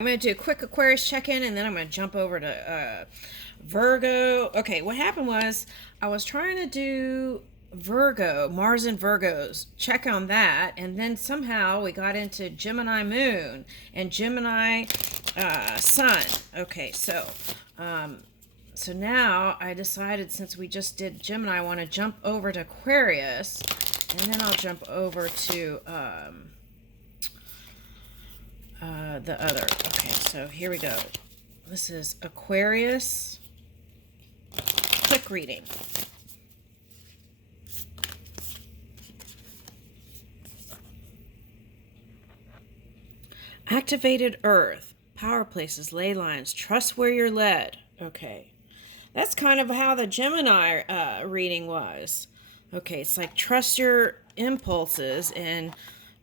I'm going to do a quick Aquarius check-in, and then I'm going to jump over to Virgo. Okay, what happened was I was trying to do Virgo, Mars and Virgos, check on that, and then somehow we got into Gemini Moon and Gemini Sun. Okay, so now I decided, since we just did Gemini, I want to jump over to Aquarius, and then I'll jump over to the other. Okay, so here we go. This is Aquarius. Quick reading. Activated Earth. Power places, ley lines. Trust where you're led. Okay. That's kind of how the Gemini reading was. Okay, it's like trust your impulses and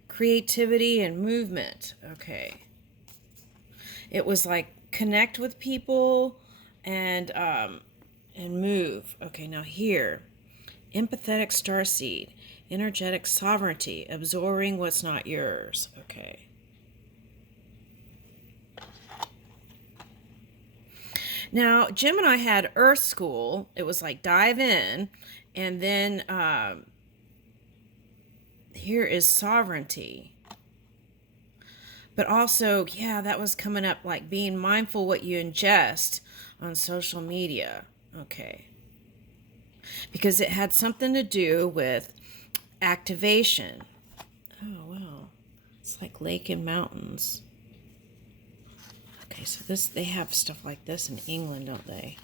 creativity and movement. Okay. It was like connect with people and move. Okay, now here, empathetic starseed, energetic sovereignty, absorbing what's not yours. Okay. Now, Gemini had Earth School. It was like dive in, and then here is sovereignty. But also, yeah, that was coming up, like being mindful what you ingest on social media. Okay. Because it had something to do with activation. Oh, wow. It's like lake and mountains. Okay, so they have stuff like this in England, don't they?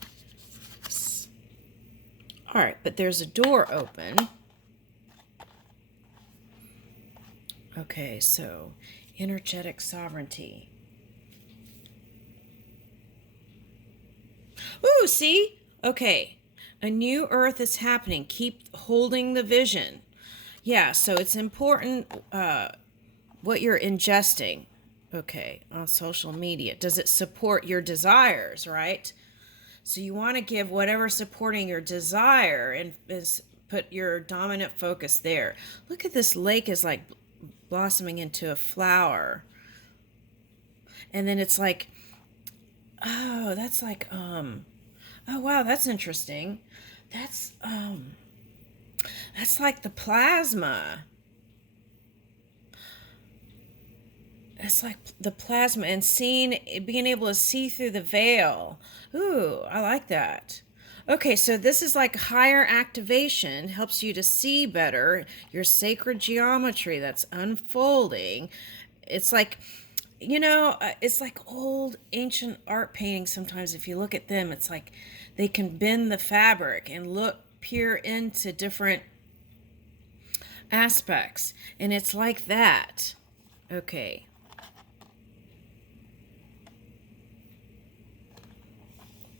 All right, but there's a door open. Okay, so energetic sovereignty. Ooh, see? Okay. A new earth is happening. Keep holding the vision. Yeah, so it's important what you're ingesting. Okay, on social media. Does it support your desires, right? So you want to give whatever's supporting your desire and put your dominant focus there. Look at this lake is like blossoming into a flower. And then it's like, oh, that's like, oh, wow, that's interesting. That's like the plasma. It's like the plasma and being able to see through the veil. Ooh, I like that. Okay, so this is like higher activation, helps you to see better your sacred geometry that's unfolding. It's like, it's like old ancient art paintings sometimes. If you look at them, it's like they can bend the fabric and peer into different aspects. And it's like that. Okay.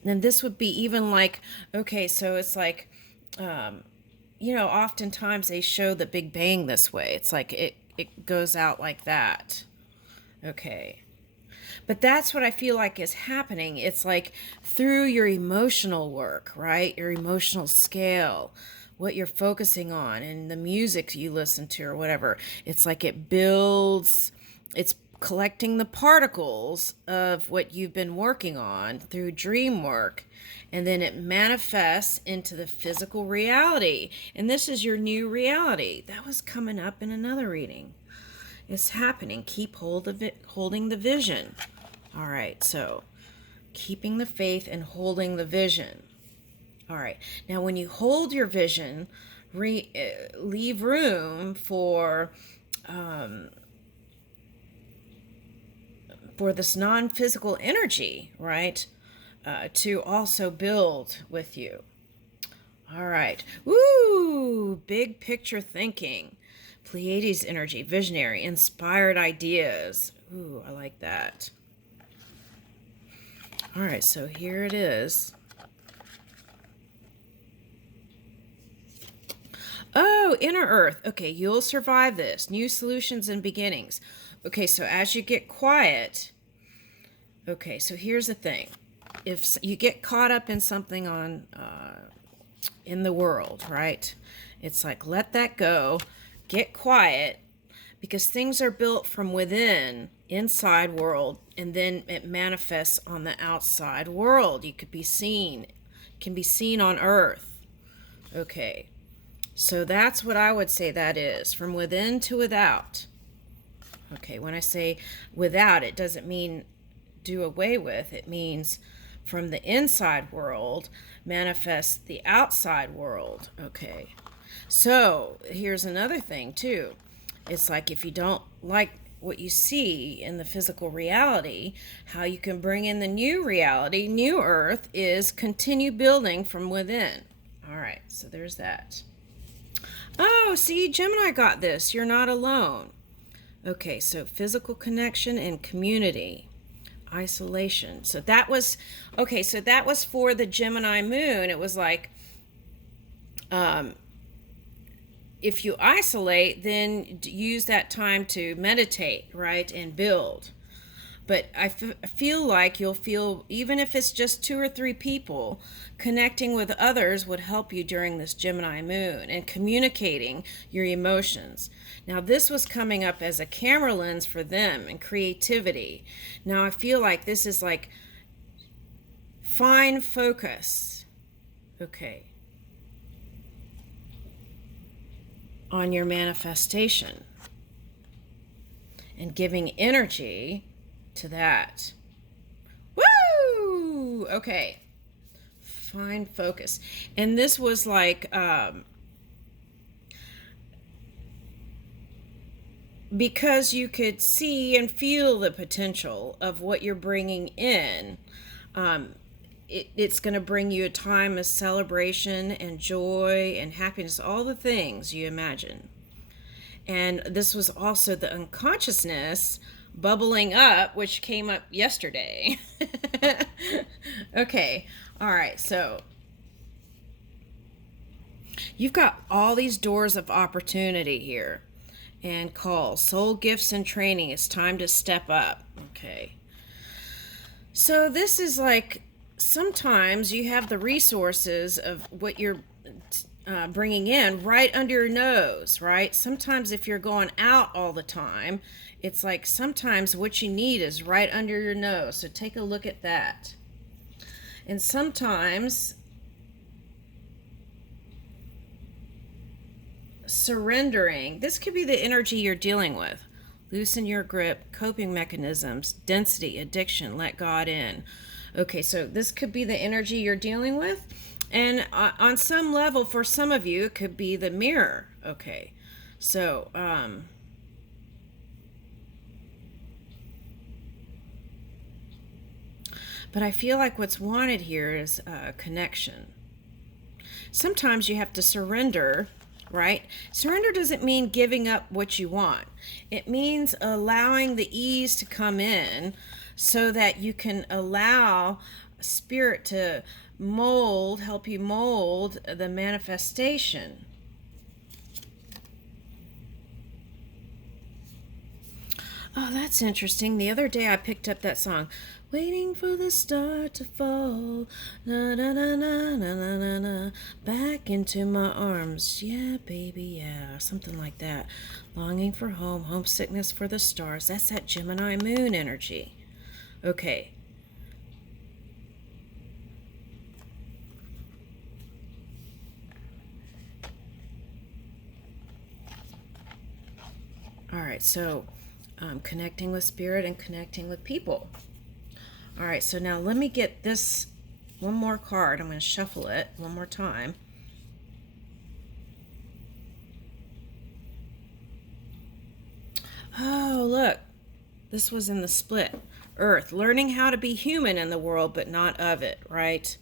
And this would be even like, okay, so it's like, oftentimes they show the Big Bang this way. It's like it goes out like that. Okay. But that's what I feel like is happening. It's like through your emotional work, right? Your emotional scale, what you're focusing on, and the music you listen to or whatever. It's like it builds, it's collecting the particles of what you've been working on through dream work, and then it manifests into the physical reality. And this is your new reality. That was coming up in another reading. It's happening. Keep holding the vision. All right, so keeping the faith and holding the vision. All right, now when you hold your vision, leave room for this non-physical energy, right, to also build with you. All right. Woo! Big picture thinking. Pleiades energy, visionary, inspired ideas. Ooh, I like that. All right, so here it is. Oh, inner earth. Okay, you'll survive this. New solutions and beginnings. Okay, so as you get quiet, okay, so here's the thing. If you get caught up in something in the world, right? It's like, let that go, get quiet, because things are built from within inside world, and then it manifests on the outside world. You could be seen, can be seen on earth. Okay, so that's what I would say that is, from within to without. Okay, when I say without, it doesn't mean do away with. It means from the inside world manifests the outside world. Okay, so here's another thing too. It's like if you don't like what you see in the physical reality, how you can bring in the new reality, new earth, is continue building from within. All right, so there's that. Oh, see, Gemini got this. You're not alone. Okay, so physical connection and community. Isolation. So that was, okay, so that was for the Gemini moon. It was like, if you isolate, then use that time to meditate, right, and build. But I feel like you'll feel, even if it's just 2 or 3 people, connecting with others would help you during this Gemini moon and communicating your emotions. Now, this was coming up as a camera lens for them and creativity. Now, I feel like this is like fine focus. Okay. On your manifestation and giving energy to that. Woo! Okay. Fine focus. And this was like, because you could see and feel the potential of what you're bringing in, it's going to bring you a time of celebration and joy and happiness, all the things you imagine. And this was also the unconsciousness bubbling up, which came up yesterday. Okay, all right, so you've got all these doors of opportunity here and calls, soul gifts and training. It's time to step up. Okay, so this is like, sometimes you have the resources of what you're bringing in right under your nose, right? Sometimes if you're going out all the time, it's like sometimes what you need is right under your nose. So take a look at that. And sometimes surrendering, this could be the energy you're dealing with. Loosen your grip, coping mechanisms, density, addiction, let God in. Okay, so this could be the energy you're dealing with. And on some level, for some of you, it could be the mirror. Okay, so but I feel like what's wanted here is connection. Sometimes you have to surrender, right? Surrender doesn't mean giving up what you want. It means allowing the ease to come in so that you can allow spirit to help you mold the manifestation. Oh, that's interesting. The other day I picked up that song, waiting for the star to fall, na na na na na na na na, back into my arms, yeah baby, yeah, something like that. Longing for home, homesickness for the stars. That's that Gemini moon energy. Okay. All right, so connecting with spirit and connecting with people. All right, so now let me get this one more card. I'm going to shuffle it one more time. Oh, look. This was in the split. Earth, learning how to be human in the world, but not of it, right?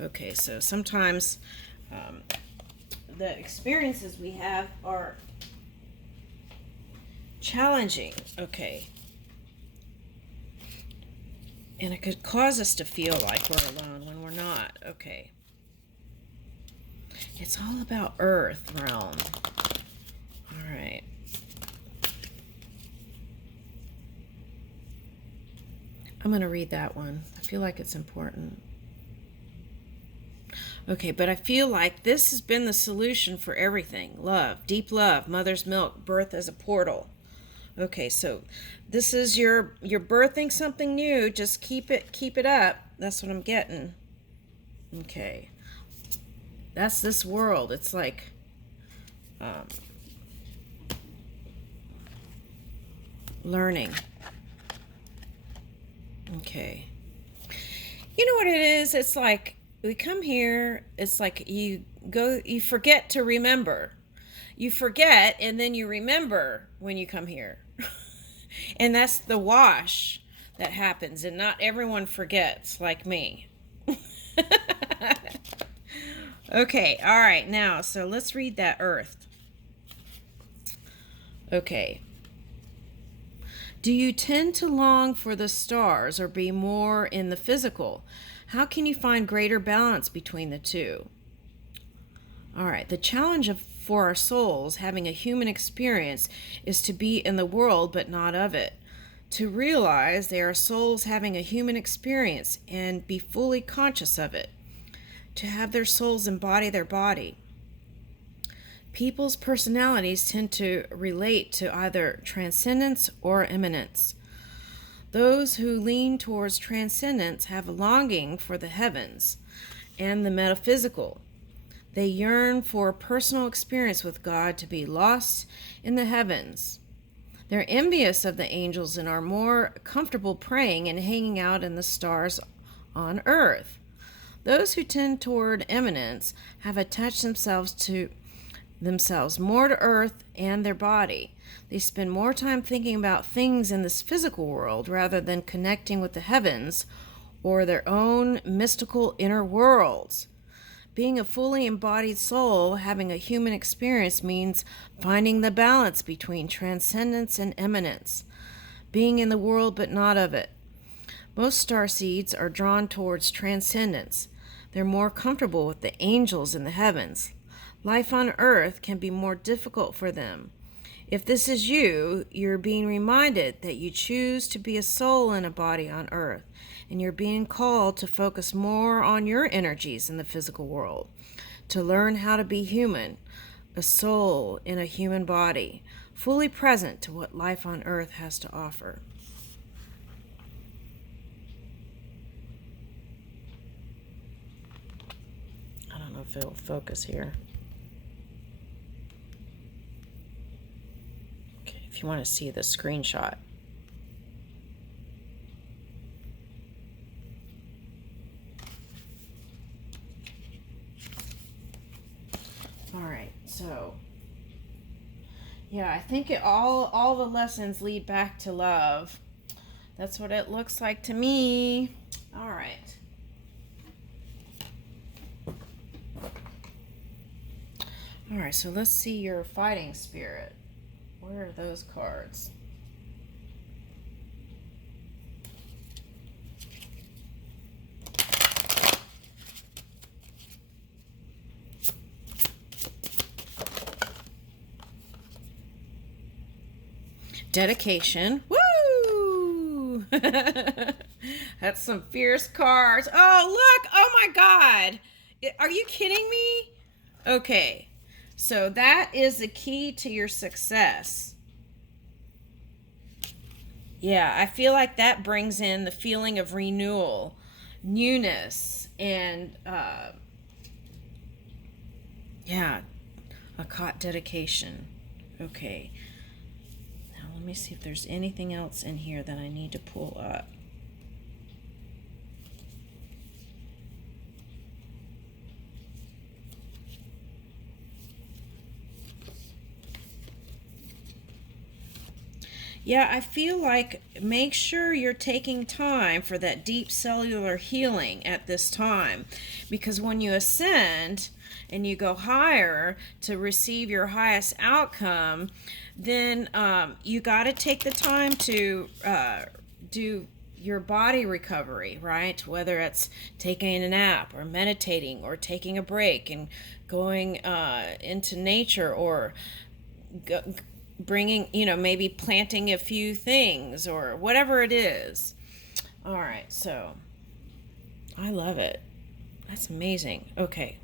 Okay, so sometimes the experiences we have are challenging. Okay. And it could cause us to feel like we're alone when we're not. Okay. It's all about Earth realm. All right. I'm going to read that one. I feel like it's important. Okay, but I feel like this has been the solution for everything. Love, deep love, mother's milk, birth as a portal. Okay, so this is you're birthing something new. Just keep it up. That's what I'm getting. Okay. That's this world. It's like learning. Okay. You know what it is? It's like we come here, it's like you forget to remember. You forget and then you remember when you come here. And that's the wash that happens, and not everyone forgets like me. Okay, all right, now, so let's read that earth. Okay. Do you tend to long for the stars or be more in the physical? How can you find greater balance between the two? All right, the challenge for our souls having a human experience is to be in the world but not of it. To realize they are souls having a human experience and be fully conscious of it. To have their souls embody their body. People's personalities tend to relate to either transcendence or immanence. Those who lean towards transcendence have a longing for the heavens and the metaphysical. They yearn for a personal experience with God, to be lost in the heavens. They're envious of the angels and are more comfortable praying and hanging out in the stars on earth. Those who tend toward immanence have attached themselves more to earth and their body. They spend more time thinking about things in this physical world rather than connecting with the heavens or their own mystical inner worlds. Being a fully embodied soul having a human experience means finding the balance between transcendence and immanence, being in the world but not of it. Most starseeds are drawn towards transcendence. They're more comfortable with the angels in the heavens. Life on earth can be more difficult for them. If this is you, you're being reminded that you choose to be a soul in a body on earth, and you're being called to focus more on your energies in the physical world, to learn how to be human, a soul in a human body, fully present to what life on earth has to offer. I don't know if it'll focus here. Okay, if you want to see the screenshot. All right, so yeah, I think all the lessons lead back to love. That's what it looks like to me. All right. All right, so let's see your fighting spirit. Where are those cards? Dedication. Woo! That's some fierce cards. Oh, look! Oh my God! Are you kidding me? Okay. So that is the key to your success. Yeah, I feel like that brings in the feeling of renewal, newness, and yeah, a caught dedication. Okay. Now let me see if there's anything else in here that I need to pull up. Yeah, I feel like make sure you're taking time for that deep cellular healing at this time, because when you ascend and you go higher to receive your highest outcome, then you got to take the time to do your body recovery, right? Whether it's taking a nap or meditating or taking a break and going into nature, or bringing, maybe planting a few things or whatever it is. All right, so I love it. That's amazing. Okay,